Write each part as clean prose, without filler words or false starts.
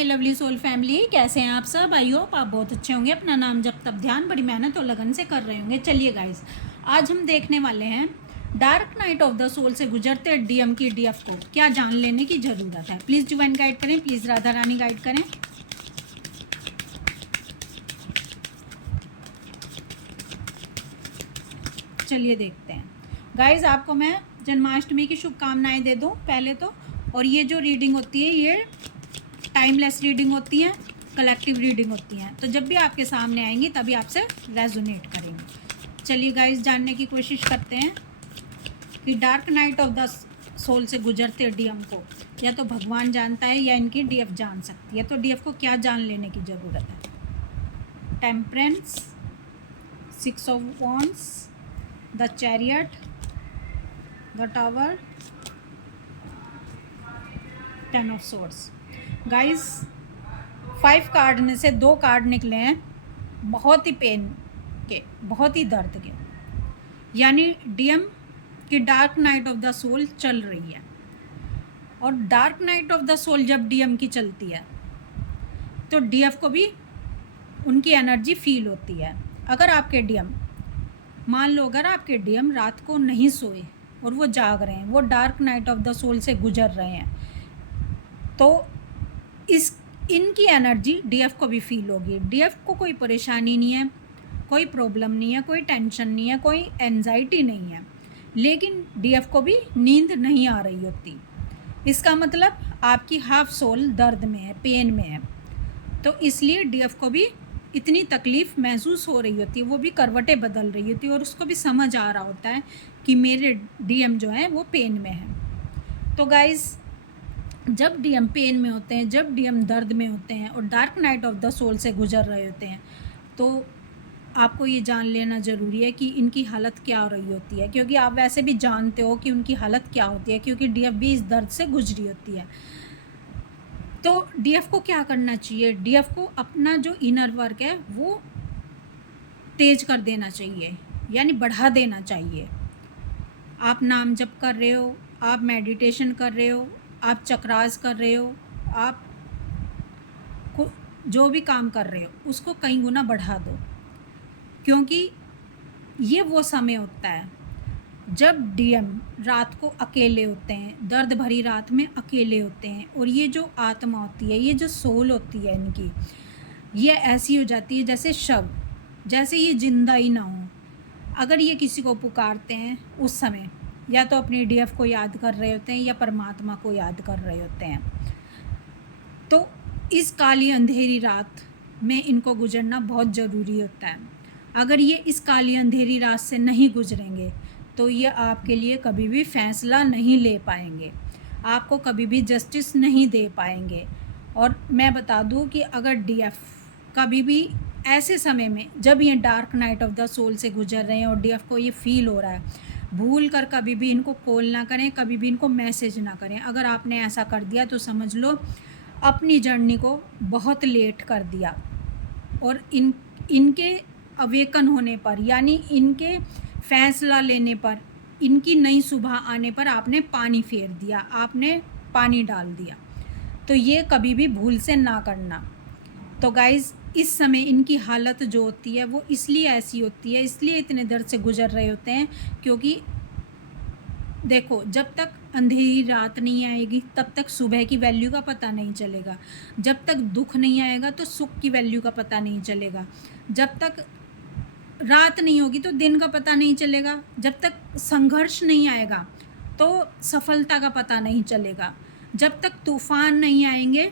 My lovely soul family, कैसे हैं आप सब। आई होप आप बहुत अच्छे होंगे। अपना नाम जब तब ध्यान बड़ी मेहनत और लगन से कर रहे होंगे। चलिए गाइस, आज हम देखने वाले हैं dark night of the soul से गुजरते डीएम की डीएफ को क्या जान लेने की ज़रूरत है। प्लीज़ डिवाइन गाइड करें, प्लीज़ राधा रानी गाइड करें। चलिए देखते हैं गाइस। आपको मैं जन्माष्टमी की शुभकामनाएं दे दूं पहले तो। और ये जो रीडिंग होती है ये टाइमलेस रीडिंग होती है, कलेक्टिव रीडिंग होती हैं, तो जब भी आपके सामने आएंगी तभी आपसे रेजोनेट करेंगे। चलिए गाइस, जानने की कोशिश करते हैं कि dark night of the soul से गुजरते डीएम को या तो भगवान जानता है या इनकी डीएफ जान सकती है। तो डीएफ को क्या जान लेने की ज़रूरत है। Temperance, 6 of wands, the chariot, the tower, 10 of swords. Guys, 5 card में से 2 कार्ड निकले हैं बहुत ही पेन के, बहुत ही दर्द के, यानी डीएम की dark night of the soul चल रही है। और dark night of the soul जब डीएम की चलती है तो डीएफ को भी उनकी एनर्जी फील होती है। अगर आपके डीएम, मान लो अगर आपके डीएम रात को नहीं सोए और वो जाग रहे हैं, वो dark night of the soul से गुजर रहे हैं, तो इनकी एनर्जी डीएफ को भी फील होगी। डीएफ को कोई परेशानी नहीं है, कोई प्रॉब्लम नहीं है, कोई टेंशन नहीं है, कोई एंजाइटी नहीं है, लेकिन डीएफ को भी नींद नहीं आ रही होती। इसका मतलब आपकी हाफ सोल दर्द में है, पेन में है, तो इसलिए डीएफ को भी इतनी तकलीफ़ महसूस हो रही होती है, वो भी करवटें बदल रही होती है और उसको भी समझ आ रहा होता है कि मेरे डीएम जो है वो पेन में है। तो गाइज़, जब डीएम पेन में होते हैं, जब डीएम दर्द में होते हैं और dark night of the soul से गुजर रहे होते हैं, तो आपको ये जान लेना ज़रूरी है कि इनकी हालत क्या हो रही होती है, क्योंकि आप वैसे भी जानते हो कि उनकी हालत क्या होती है, क्योंकि डीएफ भी इस दर्द से गुजरी होती है। तो डीएफ को क्या करना चाहिए, डीएफ को अपना जो इनर वर्क है वो तेज कर देना चाहिए, यानी बढ़ा देना चाहिए। आप नाम जप कर रहे हो, आप मेडिटेशन कर रहे हो, आप चक्रास कर रहे हो, आप जो भी काम कर रहे हो उसको कई गुना बढ़ा दो, क्योंकि ये वो समय होता है जब डीएम रात को अकेले होते हैं, दर्द भरी रात में अकेले होते हैं, और ये जो आत्मा होती है, ये जो सोल होती है इनकी, ये ऐसी हो जाती है जैसे शव, जैसे ये जिंदा ही ना हो। अगर ये किसी को पुकारते हैं उस समय या तो अपनी डीएफ को याद कर रहे होते हैं या परमात्मा को याद कर रहे होते हैं। तो इस काली अंधेरी रात में इनको गुजरना बहुत ज़रूरी होता है। अगर ये इस काली अंधेरी रात से नहीं गुजरेंगे तो ये आपके लिए कभी भी फैसला नहीं ले पाएंगे, आपको कभी भी जस्टिस नहीं दे पाएंगे। और मैं बता दूं कि अगर डीएफ कभी भी ऐसे समय में, जब ये dark night of the soul से गुजर रहे हैं और डीएफ को ये फील हो रहा है, भूल कर कभी भी इनको कॉल ना करें, कभी भी इनको मैसेज ना करें। अगर आपने ऐसा कर दिया तो समझ लो अपनी जर्नी को बहुत लेट कर दिया, और इनके अवेकन होने पर, यानी इनके फैसला लेने पर, इनकी नई सुबह आने पर आपने पानी फेर दिया, आपने पानी डाल दिया। तो ये कभी भी भूल से ना करना। तो गाइज़, इस समय इनकी हालत जो होती है वो इसलिए ऐसी होती है, इसलिए इतने दर्द से गुजर रहे होते हैं, क्योंकि देखो, जब तक अंधेरी रात नहीं आएगी तब तक सुबह की वैल्यू का पता नहीं चलेगा, जब तक दुख नहीं आएगा तो सुख की वैल्यू का पता नहीं चलेगा, जब तक रात नहीं होगी तो दिन का पता नहीं चलेगा, जब तक संघर्ष नहीं आएगा तो सफलता का पता नहीं चलेगा, जब तक तूफान नहीं आएंगे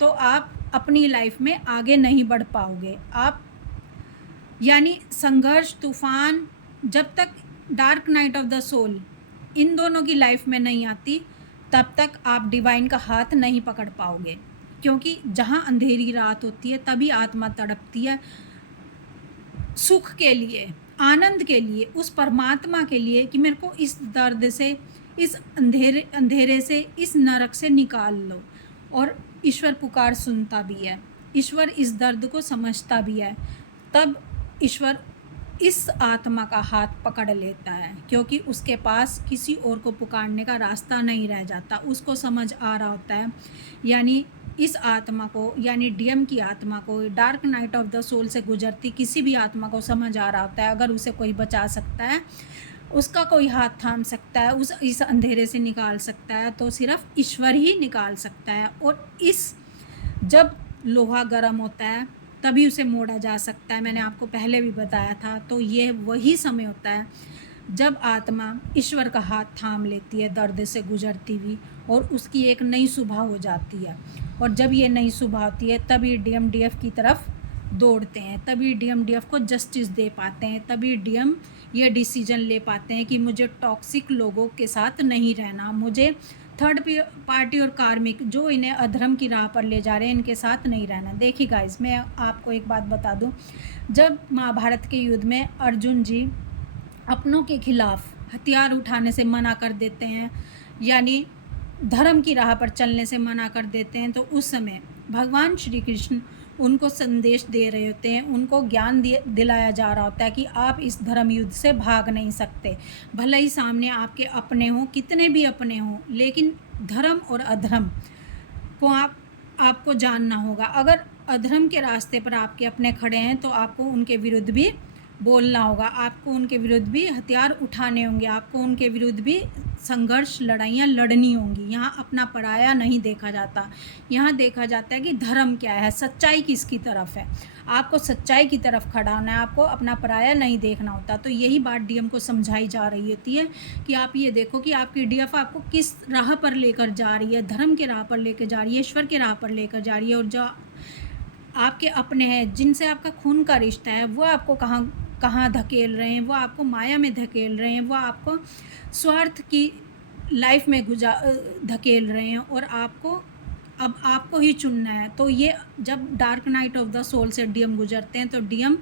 तो आप अपनी लाइफ में आगे नहीं बढ़ पाओगे। आप, यानी संघर्ष, तूफान, जब तक dark night of the soul इन दोनों की लाइफ में नहीं आती तब तक आप डिवाइन का हाथ नहीं पकड़ पाओगे, क्योंकि जहाँ अंधेरी रात होती है तभी आत्मा तड़पती है सुख के लिए, आनंद के लिए, उस परमात्मा के लिए कि मेरे को इस दर्द से, इस अंधेरे से, इस नरक से निकाल लो। और ईश्वर पुकार सुनता भी है, ईश्वर इस दर्द को समझता भी है, तब ईश्वर इस आत्मा का हाथ पकड़ लेता है, क्योंकि उसके पास किसी और को पुकारने का रास्ता नहीं रह जाता। उसको समझ आ रहा होता है, यानी इस आत्मा को यानी डीएम की आत्मा को, dark night of the soul से गुजरती किसी भी आत्मा को समझ आ रहा होता है, अगर उसे कोई बचा सकता है, उसका कोई हाथ थाम सकता है, उस इस अंधेरे से निकाल सकता है, तो सिर्फ ईश्वर ही निकाल सकता है। और इस जब लोहा गर्म होता है तभी उसे मोड़ा जा सकता है, मैंने आपको पहले भी बताया था। तो ये वही समय होता है जब आत्मा ईश्वर का हाथ थाम लेती है दर्द से गुजरती हुई, और उसकी एक नई सुबह हो जाती है। और जब ये नई सुबह होती है तभी डीएम डीएफ की तरफ दौड़ते हैं, तभी डीएम डीएफ को जस्टिस दे पाते हैं, तभी डीएम ये डिसीजन ले पाते हैं कि मुझे टॉक्सिक लोगों के साथ नहीं रहना, मुझे थर्ड पार्टी और कार्मिक जो इन्हें अधर्म की राह पर ले जा रहे हैं इनके साथ नहीं रहना। देखिए गाइस, मैं आपको एक बात बता दूं, जब महाभारत के युद्ध में अर्जुन जी अपनों के खिलाफ हथियार उठाने से मना कर देते हैं, यानी धर्म की राह पर चलने से मना कर देते हैं, तो उस समय भगवान श्री कृष्ण उनको संदेश दे रहे होते हैं, उनको ज्ञान दिलाया जा रहा होता है कि आप इस धर्म युद्ध से भाग नहीं सकते। भले ही सामने आपके अपने हों, कितने भी अपने हों, लेकिन धर्म और अधर्म को आपको जानना होगा। अगर अधर्म के रास्ते पर आपके अपने खड़े हैं तो आपको उनके विरुद्ध भी बोलना होगा, आपको उनके विरुद्ध भी हथियार उठाने होंगे, आपको उनके विरुद्ध भी संघर्ष लड़ाइयाँ लड़नी होंगी। यहाँ अपना पराया नहीं देखा जाता, यहाँ देखा जाता है कि धर्म क्या है, सच्चाई किसकी तरफ है। आपको सच्चाई की तरफ खड़ा होना है, आपको अपना पराया नहीं देखना होता। तो यही बात डीएम को समझाई जा रही होती है कि आप ये देखो कि आपकी डीएफ आपको किस राह पर लेकर जा रही है, धर्म के राह पर लेकर जा रही है, ईश्वर के राह पर लेकर जा रही है। और जो आपके अपने हैं, जिनसे आपका खून का रिश्ता है, वो आपको कहाँ धकेल रहे हैं, वो आपको माया में धकेल रहे हैं, वो आपको स्वार्थ की लाइफ में धकेल रहे हैं, और अब आपको ही चुनना है। तो ये जब dark night of the soul से डीएम गुजरते हैं तो डीएम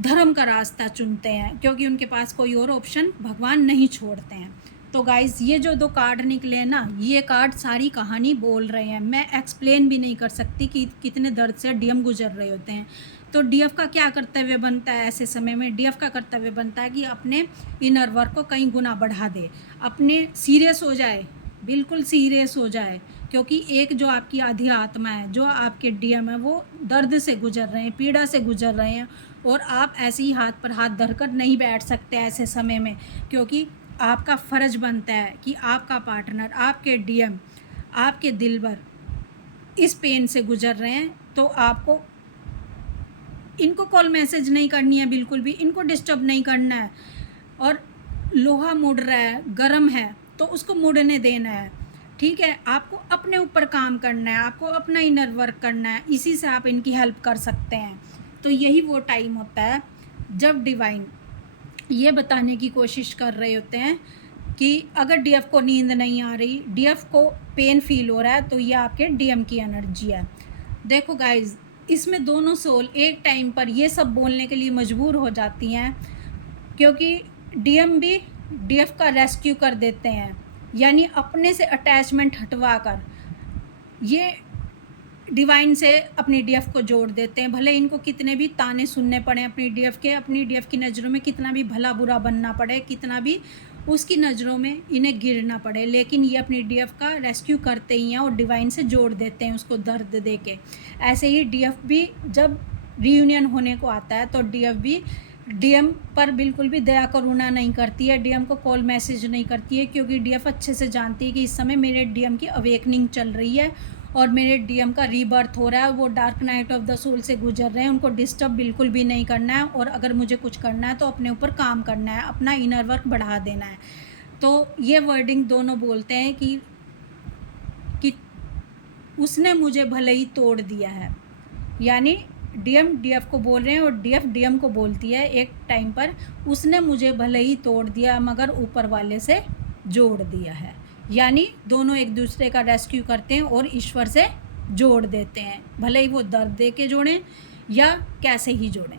धर्म का रास्ता चुनते हैं, क्योंकि उनके पास कोई और ऑप्शन भगवान नहीं छोड़ते हैं। तो गाइज़, ये जो 2 कार्ड निकले हैं ना, ये कार्ड सारी कहानी बोल रहे हैं। मैं एक्सप्लेन भी नहीं कर सकती कि कितने दर्द से डीएम गुजर रहे होते हैं। तो डीएफ का क्या कर्तव्य बनता है ऐसे समय में? डीएफ का कर्तव्य बनता है कि अपने इनर वर्क को कई गुना बढ़ा दे, अपने सीरियस हो जाए, बिल्कुल सीरियस हो जाए, क्योंकि एक जो आपकी आधी आत्मा है, जो आपके डीएम है, वो दर्द से गुजर रहे हैं, पीड़ा से गुजर रहे हैं, और आप ऐसे ही हाथ पर हाथ धरकर नहीं बैठ सकते ऐसे समय में, क्योंकि आपका फ़र्ज बनता है कि आपका पार्टनर, आपके डीएम, आपके दिलबर इस पेन से गुजर रहे हैं, तो आपको इनको कॉल मैसेज नहीं करनी है, बिल्कुल भी इनको डिस्टर्ब नहीं करना है। और लोहा मुड़ रहा है, गर्म है, तो उसको मुड़ने देना है, ठीक है। आपको अपने ऊपर काम करना है, आपको अपना इनर वर्क करना है, इसी से आप इनकी हेल्प कर सकते हैं। तो यही वो टाइम होता है जब डिवाइन ये बताने की कोशिश कर रहे होते हैं कि अगर डीएफ को नींद नहीं आ रही, डीएफ को पेन फील हो रहा है, तो ये आपके डीएम की एनर्जी है। देखो गाइज, इसमें दोनों सोल एक टाइम पर ये सब बोलने के लिए मजबूर हो जाती हैं, क्योंकि डीएम भी डीएफ का रेस्क्यू कर देते हैं, यानी अपने से अटैचमेंट हटवा कर ये डिवाइन से अपनी डीएफ को जोड़ देते हैं। भले इनको कितने भी ताने सुनने पड़े अपनी डीएफ की नज़रों में कितना भी भला बुरा बनना पड़े, कितना भी उसकी नज़रों में इन्हें गिरना पड़े, लेकिन ये अपनी डीएफ का रेस्क्यू करते ही हैं और डिवाइन से जोड़ देते हैं उसको दर्द दे के। ऐसे ही डीएफ भी जब रीयूनियन होने को आता है तो डीएफ भी डीएम पर बिल्कुल भी दया करुणा नहीं करती है, डीएम को कॉल मैसेज नहीं करती है, क्योंकि डीएफ अच्छे से जानती है कि इस समय मेरे डीएम की अवेकनिंग चल रही है और मेरे डीएम का रीबर्थ हो रहा है, वो dark night of the soul से गुजर रहे हैं, उनको डिस्टर्ब बिल्कुल भी नहीं करना है। और अगर मुझे कुछ करना है तो अपने ऊपर काम करना है, अपना इनर वर्क बढ़ा देना है। तो ये वर्डिंग दोनों बोलते हैं कि उसने मुझे भले ही तोड़ दिया है, यानी डीएम डीएफ को बोल रहे हैं और डीएफ डीएम को बोलती है एक टाइम पर, उसने मुझे भले ही तोड़ दिया मगर ऊपर वाले से जोड़ दिया है। यानी दोनों एक दूसरे का रेस्क्यू करते हैं और ईश्वर से जोड़ देते हैं, भले ही वो दर्द दे के जोड़ें या कैसे ही जोड़ें।